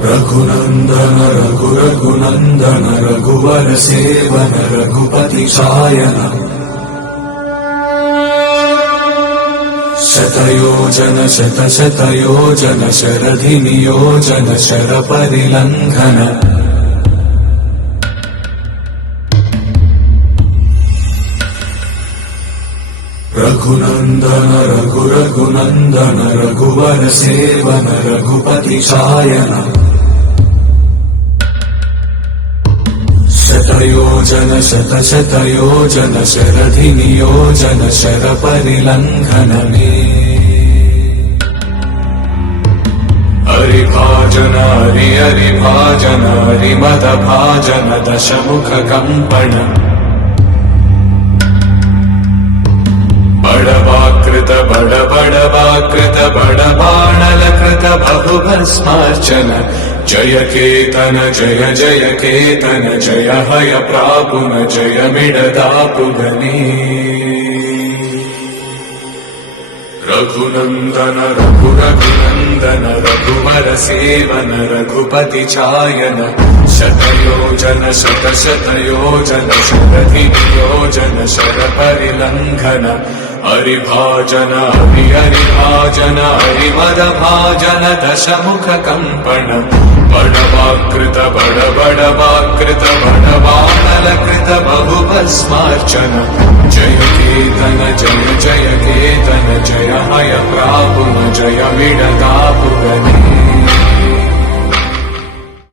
रघुनंदन रघुनंदन रघुवर seven Raghupati चायन शतयोजन शतशतयोजन शरधि नियोजन sir परिलंघन Raghunandan Raghunandan रघुवर seven Raghupati चायन शतयोजन शतशतयोजन शरधि नियोजन sir परिलंघन में हरिभाजन हरिभाजन हरिमद भाजन दशमुख कंपन बड़वाकृत बड़वाकृत बड़बाणलकृत बहुभस्मार्चन जय केतन जय जय केतन जय हय प्रापुन जय मिडदापुगने रघुनंदन रघुनंदन रघुवर सेवन रघुपति चायन शतयोजन शतशतयोजन शरधि नियोजन शर परिलंघन हरिभाजन हरिभाजन हरिमद भाजन दशमुख कंपन बड़वाकृत बड़वाकृत बड़बाणलकृत बहुभस्मार्चन जय केतन जय जय केतन जय हय प्रापुन जय मिडदापुगने